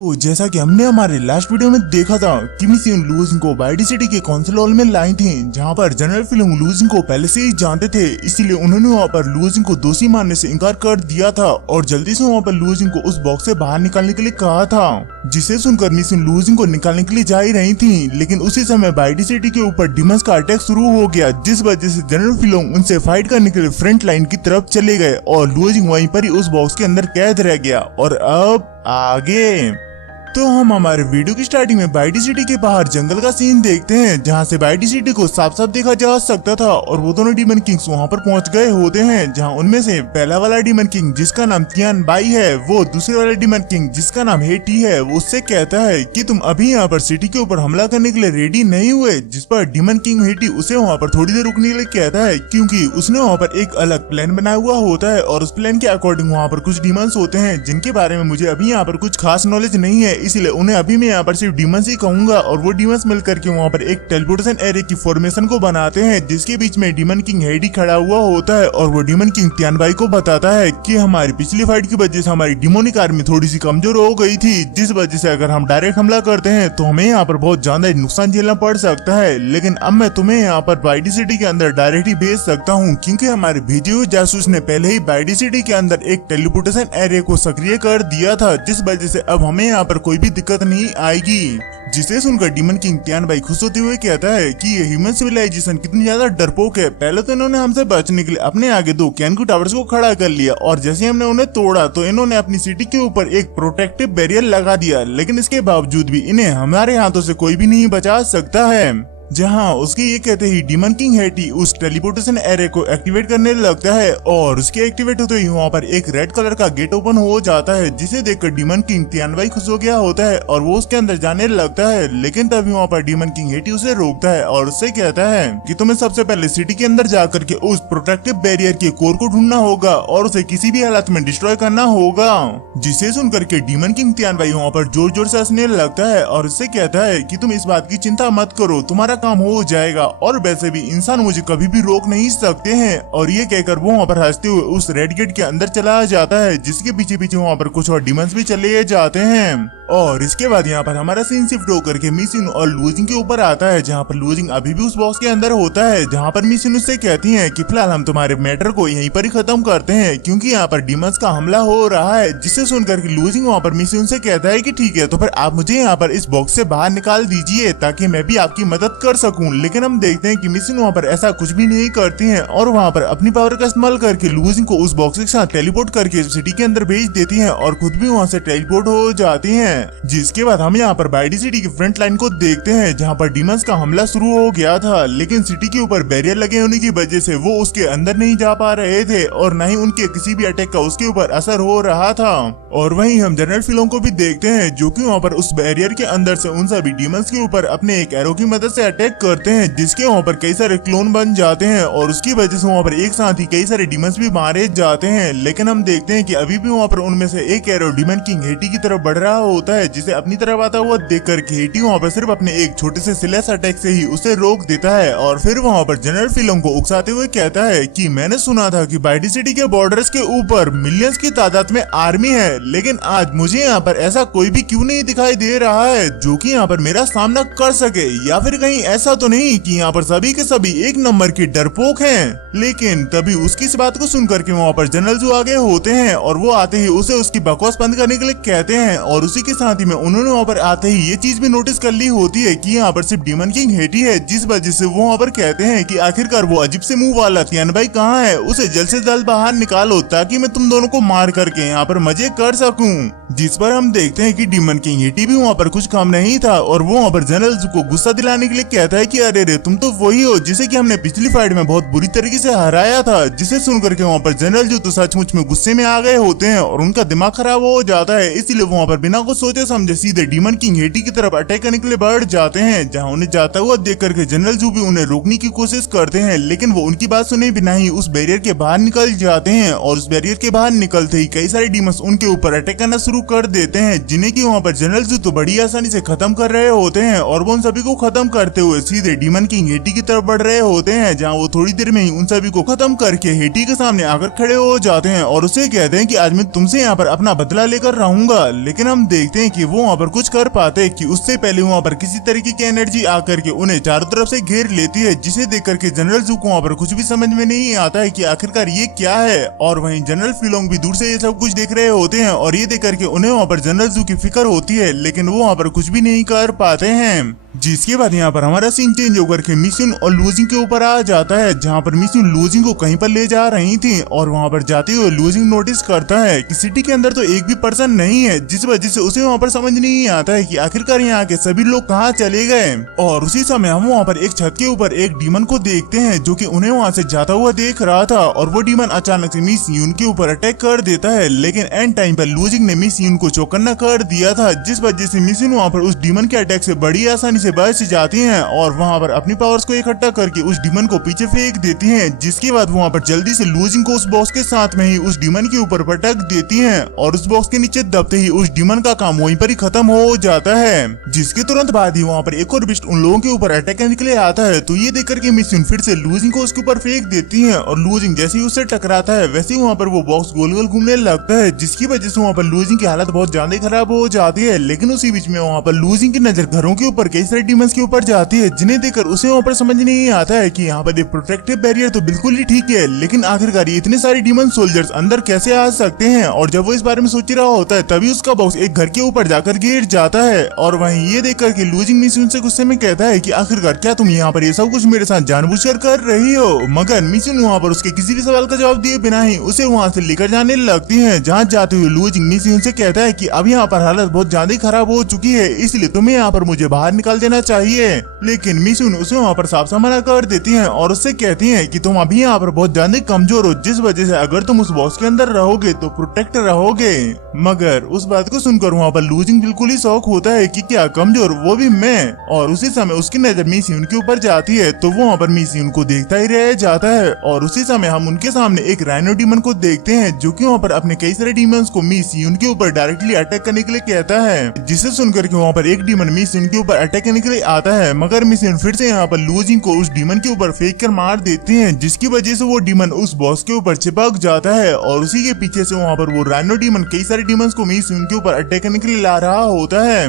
तो जैसा कि हमने हमारे लास्ट वीडियो में देखा था कि मिशन लूजिंग को बाइडी सिटी के काउंसिल हॉल में लाई थी, जहां पर जनरल फिल्म लूजिंग को पहले से ही जानते थे, इसीलिए उन्होंने वहां पर लूजिंग को दोषी मानने से इनकार कर दिया था और जल्दी से वहां पर लूजिंग को उस बॉक्स से बाहर निकालने के लिए कहा था। जिसे सुनकर मिशन लूजिंग को निकालने के लिए जा ही रही थी, लेकिन उसी समय बाइडी सिटी के ऊपर डिमंस का अटैक शुरू हो गया, जिस वजह से जनरल फिल्म उनसे फाइट करने के लिए फ्रंट लाइन की तरफ चले गए और लूजिंग वहीं पर ही उस बॉक्स के अंदर कैद रह गया। और अब आगे तो हम हमारे वीडियो की स्टार्टिंग में बाइडी सिटी के बाहर जंगल का सीन देखते हैं, जहां से बाइडी सिटी को साफ साफ देखा जा सकता था और वो दोनों डीमन किंग्स वहां पर पहुंच गए होते हैं, जहां उनमें से पहला वाला डीमन किंग जिसका नाम तियान बाई है, वो दूसरे वाले डीमन किंग जिसका नाम हेटी है, वो उससे कहता है कि तुम अभी यहाँ पर सिटी के ऊपर हमला करने के लिए रेडी नहीं हुए। जिस पर डीमन किंग हेटी उसे वहाँ पर थोड़ी देर रुकने के लिए कहता है, क्योंकि उसने वहाँ पर एक अलग प्लान बनाया हुआ होता है और उस प्लान के अकॉर्डिंग वहाँ पर कुछ डीमंस होते हैं जिनके बारे में मुझे अभी यहाँ पर कुछ खास नॉलेज नहीं है, इसलिए उन्हें अभी मैं यहाँ पर सिर्फ डीमंस ही कहूंगा। और वो डीमंस मिलकर के वहाँ पर एक टेलीपोर्टेशन एरे की फॉर्मेशन को बनाते हैं, जिसके बीच में डीमन किंग हेडी खड़ा हुआ होता है और वो डीमन किंग तियान बाई को बताता है कि हमारी पिछली फाइट की वजह से हमारी डिमोनिक आर्मी थोड़ी सी कमजोर हो गई थी, जिस वजह से अगर हम डायरेक्ट हमला करते हैं तो हमें यहाँ पर बहुत ज्यादा नुकसान झेलना पड़ सकता है, लेकिन अब मैं तुम्हें यहाँ पर बाइडी सिटी के अंदर डायरेक्ट ही भेज सकता हूँ, क्योंकि हमारे भेजे हुए जासूस ने पहले ही बाइडी सिटी के अंदर एक टेलीपोर्टेशन एरे को सक्रिय कर दिया था, जिस वजह से अब हमें यहाँ पर कोई भी दिक्कत नहीं आएगी। जिसे सुनकर डीमन किंग तियान बाई खुश होते हुए कहता है कि ये ह्यूमन सिविलाइजेशन कितनी ज्यादा डरपोक है। पहले तो इन्होंने हमसे बचने के लिए अपने आगे दो कैनकू टावर्स को खड़ा कर लिया और जैसे हमने उन्हें तोड़ा तो इन्होंने अपनी सिटी के ऊपर एक प्रोटेक्टिव बैरियर लगा दिया, लेकिन इसके बावजूद भी इन्हें हमारे हाथों से कोई भी नहीं बचा सकता है। जहां उसके ये कहते ही डीमन किंग हेटी उस टेलीपोर्टेशन एरे को एक्टिवेट करने लगता है और उसके एक्टिवेट होते ही वहाँ पर एक रेड कलर का गेट ओपन हो जाता है, जिसे देखकर डीमन किंग तियान बाई खुश हो गया होता है और वो उसके अंदर जाने लगता है, लेकिन तभी वहाँ पर डीमन किंग हेटी उसे रोकता है और उससे कहता है कि तुम्हें सबसे पहले सिटी के अंदर जाकर के उस प्रोटेक्टिव बैरियर के कोर को ढूंढना होगा और उसे किसी भी हालत में डिस्ट्रॉय करना होगा। जिसे सुनकर के डीमन किंग तियान बाई वहाँ पर जोर जोर से हंसने लगता है और उससे कहता है कि तुम इस बात की चिंता मत करो, तुम्हारा काम हो जाएगा और वैसे भी इंसान मुझे कभी भी रोक नहीं सकते हैं। और ये कहकर वो वहाँ पर हंसते हुए उस रेड गेट के अंदर चला जाता है, जिसके पीछे पीछे वहाँ पर कुछ और डिमंस भी चले जाते हैं। और इसके बाद यहाँ पर हमारा सीन शिफ्ट होकर के मिशन और लूजिंग के ऊपर आता है, जहाँ पर लूजिंग अभी भी उस बॉक्स के अंदर होता है, जहाँ पर मिशन उससे कहती है कि फिलहाल हम तुम्हारे मैटर को यहीं पर ही खत्म करते हैं, क्योंकि यहाँ पर डिमंस का हमला हो रहा है। जिससे सुनकर के लूजिंग वहाँ पर मिशन से कहता है कि ठीक है, तो फिर आप मुझे यहाँ पर इस बॉक्स से बाहर निकाल दीजिए ताकि मैं भी आपकी मदद कर सकूं। लेकिन हम देखते हैं कि मिशन वहाँ पर ऐसा कुछ भी नहीं करती है और वहाँ पर अपनी पावर का इस्तेमाल करके लूजिंग को उस बॉक्स के साथ टेलीपोर्ट करके सिटी के अंदर भेज देती है और खुद भी वहाँ से टेलीपोर्ट हो जाती है। जिसके बाद हम यहाँ पर बाइडी सिटी की फ्रंट लाइन को देखते हैं, जहाँ पर डिमंस का हमला शुरू हो गया था, लेकिन सिटी के ऊपर बैरियर लगे होने की वजह से वो उसके अंदर नहीं जा पा रहे थे और न ही उनके किसी भी अटैक का उसके ऊपर असर हो रहा था। और वहीं हम जनरल फिल्म को भी देखते हैं, जो कि वहाँ पर उस बैरियर के अंदर से उन सभी डिमंस के ऊपर अपने एक एरो की मदद से अटैक करते हैं, जिसके वहाँ पर कई सारे क्लोन बन जाते हैं और उसकी वजह से वहाँ पर एक साथ ही कई सारे डिमंस भी मारे जाते हैं। लेकिन हम देखते हैं कि अभी भी वहाँ पर उनमें से एक एरो डीमन किंग हेटी की तरफ बढ़ रहा होता है, जिसे अपनी तरफ आता हुआ देख कर हेटी वहाँ पर सिर्फ अपने एक छोटे से स्लैश अटैक से ही उसे रोक देता है और फिर वहाँ पर जनरल फिल्म को उकसाते हुए कहता है कि मैंने सुना था कि बाइडी सिटी के बॉर्डर्स के ऊपर मिलियंस की तादाद में आर्मी है, लेकिन आज मुझे यहाँ पर ऐसा कोई भी क्यों नहीं दिखाई दे रहा है जो कि यहाँ पर मेरा सामना कर सके, या फिर कहीं ऐसा तो नहीं कि यहाँ पर सभी के सभी एक नंबर के डरपोक हैं। लेकिन तभी उसकी इस बात को सुनकर के वहाँ पर जनरल जो आगे होते हैं और वो आते ही उसे उसकी बकवास बंद करने के लिए कहते हैं और उसी के साथ ही में उन्होंने वहाँ पर आते ही ये चीज भी नोटिस कर ली होती है कि यहाँ पर सिर्फ डीमन किंग हेटी है, जिस वजह से वो वहाँ पर कहते हैं कि आखिरकार वो अजीब से मुंह वाला तियान बाई कहाँ है, उसे जल्द से जल्द बाहर निकालो ताकि मैं तुम दोनों को मार करके यहाँ पर मजे कर सकूं। जिस पर हम देखते हैं कि डीमन किंग हेटी भी वहाँ पर कुछ कम नहीं था और वो वहाँ पर जनरल को गुस्सा दिलाने के लिए कहता है कि अरे रे तुम तो वही हो जिसे कि हमने पिछली फाइट में बहुत बुरी तरीके से हराया था। जिसे सुनकर के वहाँ पर जनरल जो तो सचमुच में गुस्से में आ गए होते हैं और उनका दिमाग खराब हो जाता है, इसीलिए वहाँ पर बिना कुछ सोचे समझे सीधे डीमन किंग हेटी की तरफ अटैक करने के लिए बढ़ जाते हैं, जहाँ उन्हें जाता हुआ देख करके जनरल जो भी उन्हें रोकने की कोशिश करते हैं, लेकिन वो उनकी बात सुने बिना ही उस बैरियर के बाहर निकल जाते हैं और उस बैरियर के बाहर निकलते ही कई सारे डीमंस उनके ऊपर अटैक करना शुरू कर देते हैं, जिन्हें की वहाँ पर जनरल जो तो बड़ी आसानी से खत्म कर रहे होते हैं और वो उन सभी को खत्म करते हुए सीधे डीमन किंग हेटी की तरफ बढ़ रहे होते हैं, जहाँ वो थोड़ी देर में ही उन सभी को खत्म करके हेटी के सामने आकर खड़े हो जाते हैं और उसे कहते हैं कि आज मैं तुमसे यहाँ पर अपना बदला लेकर रहूंगा। लेकिन हम देखते देखते हैं कि वो वहाँ पर कुछ कर पाते हैं कि उससे पहले वहाँ पर किसी तरीके की एनर्जी आकर के उन्हें चारों तरफ से घेर लेती है, जिसे देख करके जनरल जू को वहाँ पर कुछ भी समझ में नहीं आता है कि आखिरकार ये क्या है। और वहीं जनरल फिलोंग भी दूर से ये सब कुछ देख रहे होते हैं और ये देख करके उन्हें वहाँ पर जनरल जू की फिक्र होती है, लेकिन वो वहाँ पर कुछ भी नहीं कर पाते हैं। जिसके बाद यहाँ पर हमारा सीन चेंज होकर के मिशन और लूजिंग के ऊपर आ जाता है, जहाँ पर मिशन लूजिंग को कहीं पर ले जा रही थी और वहाँ पर जाते हुए लूजिंग नोटिस करता है कि सिटी के अंदर तो एक भी पर्सन नहीं है, जिस वजह से उसे वहाँ पर समझ नहीं आता है कि आखिरकार यहाँ के सभी लोग कहाँ चले गए। और उसी समय हम वहाँ पर एक छत के ऊपर एक डीमन को देखते हैं जो कि उन्हें वहाँ से जाता हुआ देख रहा था और वो डीमन अचानक से मिस यून के ऊपर अटैक कर देता है, लेकिन एंड टाइम पर लूजिंग ने मिस यून को चौकन्ना कर दिया था, जिस वजह से मिस यून वहाँ पर उस डीमन के अटैक से बड़ी आसानी से बच जाती हैं और वहाँ पर अपनी पावर्स को इकट्ठा करके उस डीमन को पीछे फेंक देती हैं। जिसके बाद वहाँ पर जल्दी से लूजिंग को उस बॉक्स के साथ में ही उस डीमन के ऊपर पटक देती हैं और उस बॉक्स के नीचे दबते ही उस डीमन का काम वहीं पर ही खत्म हो जाता है। जिसके तुरंत बाद ही वहाँ पर एक और बिस्ट उन लोगों के ऊपर अटैक करने के लिए आता है, तो ये देख करके मिस यून फिर से लूजिंग को उसके ऊपर फेंक देती है और लूजिंग जैसे ही उससे टकराता है वैसे ही वहाँ पर वो बॉक्स गोल गोल घूमने लगता है, जिसकी वजह से वहाँ पर लूजिंग की हालत बहुत ज्यादा खराब हो जाती है। लेकिन उसी बीच में वहाँ पर लूजिंग की नजर घरों के ऊपर कई सारे डीमंस के ऊपर जाती है, जिन्हें देखकर उसे वहाँ पर समझ नहीं आता है कि यहाँ पर एक प्रोटेक्टिव बैरियर तो बिल्कुल ही ठीक है, लेकिन आखिरकार ये इतने सारे डीमन सोल्जर्स अंदर कैसे आ सकते हैं। और जब वो इस बारे में सोच रहा होता है तभी उसका बॉक्स एक घर के ऊपर जाकर गिर जाता है और वहीं ये देखकर कि लूजिंग मिस यून से गुस्से में कहता है कि आखिरकार क्या तुम यहाँ पर ये सब कुछ मेरे साथ जानबूझकर कर रही हो। मगर मिस यून वहाँ पर उसके किसी भी सवाल का जवाब दिए बिना ही उसे वहाँ से लेकर जाने लगती है, जहाँ जाते हुए लूजिंग मिस यून से कहता है कि अब यहाँ पर हालत बहुत ज्यादा खराब हो चुकी है, इसलिए तुम्हें यहाँ पर मुझे बाहर निकाल देना चाहिए। लेकिन मिस यून उसे वहाँ पर साफ साफ मना कर देती हैं और उससे कहती हैं कि तुम अभी यहाँ पर बहुत ज्यादा कमजोर हो, जिस वजह से अगर तुम उस बॉक्स के अंदर रहोगे तो प्रोटेक्ट रहोगे। मगर उस बात को सुनकर वहाँ पर लूजिंग बिल्कुल ही शौक होता है कि क्या कमजोर, वो भी मैं। और उसी समय उसकी नजर मिस यून के ऊपर जाती है, तो वो वहाँ पर मिस यून को देखता ही रह जाता है। और उसी समय हम उनके सामने एक राइनो डीमन को देखते हैं जो कि वहाँ पर अपने कई सारे डीमंस को मिस यून के ऊपर डायरेक्टली अटैक करने के लिए कहता है, जिसे सुनकर के वहाँ पर एक डीमन मिस यून के ऊपर अटैक करने के लिए आता है। मगर मिस यून फिर से यहाँ पर लूजिंग को उस डीमन के ऊपर फेंक कर मार देते हैं, जिसकी वजह से वो डीमन उस बॉस के ऊपर चिपक जाता है और उसी के पीछे से वहाँ पर वो राइनो डीमन कई सारे डीमंस को मिस यून के ऊपर अटैक करने के लिए ला रहा होता है।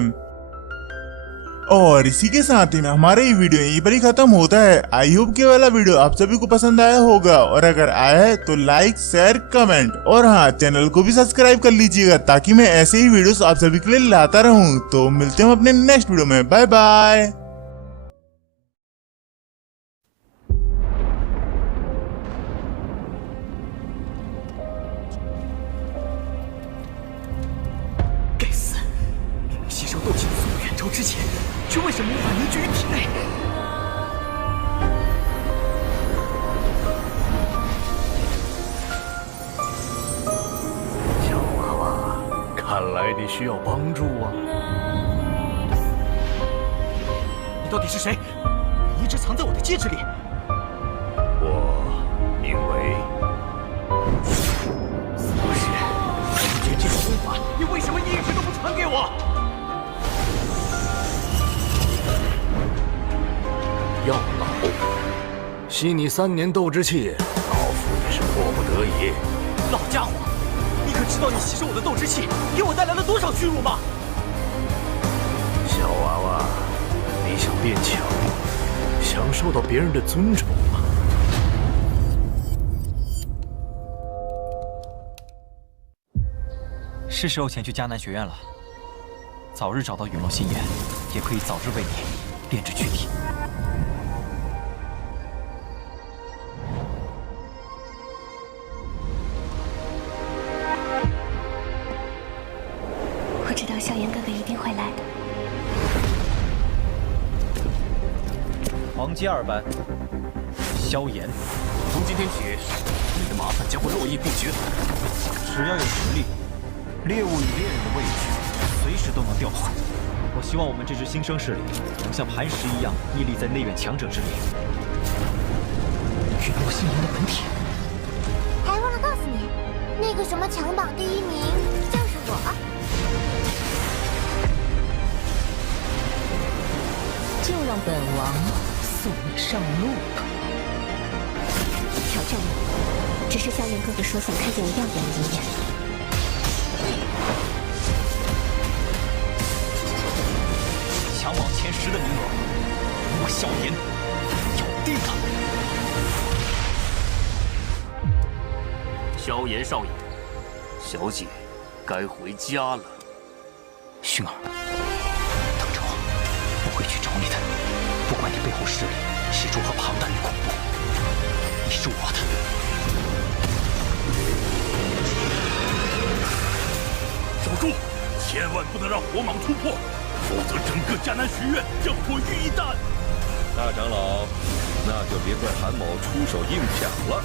और इसी के साथ ही में हमारा ये वीडियो यहीं पर ही खत्म होता है। आई होप कि वाला वीडियो आप सभी को पसंद आया होगा और अगर आया है तो लाइक शेयर कमेंट और हाँ चैनल को भी सब्सक्राइब कर लीजिएगा ताकि मैं ऐसे ही वीडियोस आप सभी के लिए लाता रहूं। तो मिलते हैं अपने नेक्स्ट वीडियो में, बाय बाय।之前，却为什么无法凝聚于体内？小娃娃，看来你需要帮助啊！你到底是谁？你一直藏在我的戒指里。我名为不是，明知这种功法，你为什么一直都不传给我？药老，吸你3年斗之气，老夫也是迫不得已。老家伙，你可知道你吸收我的斗之气给我带来了多少屈辱吗？小娃娃，你想变强，想受到别人的尊崇吗？是时候前去迦南学院了。早日找到陨落心眼，也可以早日为你炼制躯体。我知道萧炎哥哥一定会来的。黄阶2班，萧炎。从今天起，你的麻烦将会络绎不绝。只要有实力，猎物与猎人的位置随时都能调换。我希望我们这支新生势力能像磐石一样屹立在内院强者之列。陨落心炎的本体。还忘了告诉你，那个什么强榜第1名就是我。就让本王送你上路吧。挑战我，只是萧炎哥哥说想看见我耀眼的一面。榜前10的名额，我萧炎要定了。萧炎少爷，小姐该回家了。薰儿，等着我，我会去找你的。不管你背后势力是如何庞大与恐怖，你是我的。守住！千万不能让火蟒突破，否则整个迦南学院将毁于一旦。大长老，那就别怪韩某出手硬抢了。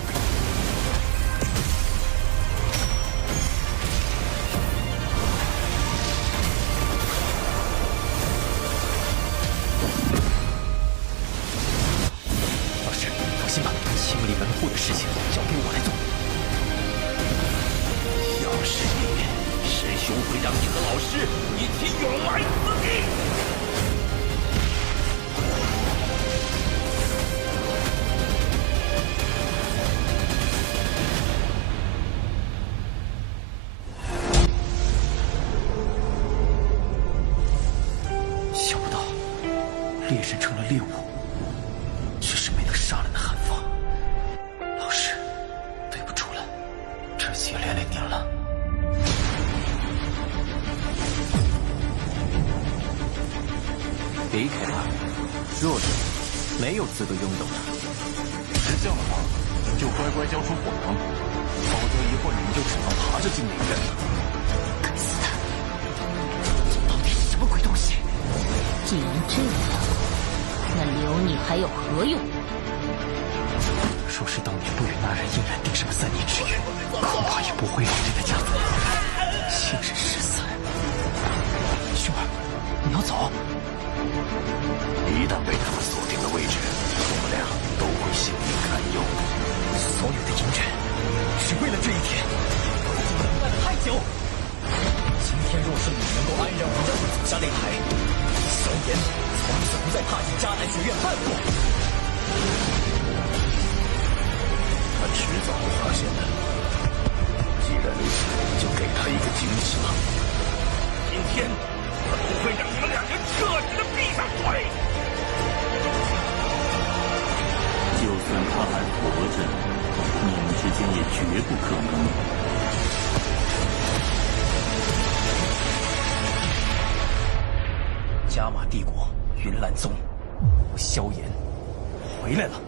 老师，放心吧，清理门户的事情交给我来做。要是你，师兄会让你和老师一起永埋此地。想不到，猎人成了猎物，却是没能杀了那韩放。老师，对不住了，这次也连累您了。离开吧，弱者没有资格拥有的。识相的话，就乖乖交出火能，否则一会儿你们就只能爬着进内院了。该死的！到底是什么鬼东西？既然这样，那留你还有何用？若是当年不与那人硬然定上3年之约，恐怕也不会连累的家族。亲人失散，薰儿，你要走？一旦被他们锁定了位置，我们俩都会性命堪忧。所有的隐忍，只为了这一天。已经等待了太久。今天若是你能够安然无恙地走下擂台，萧炎从此不再踏进迦南学院半步。他迟早会发现的。既然如此，就给他一个惊喜吧。今天，他不会让你们两人彻底的闭上嘴。就算他还活着，你们之间也绝不可能。加玛帝国云岚宗，我萧炎回来了。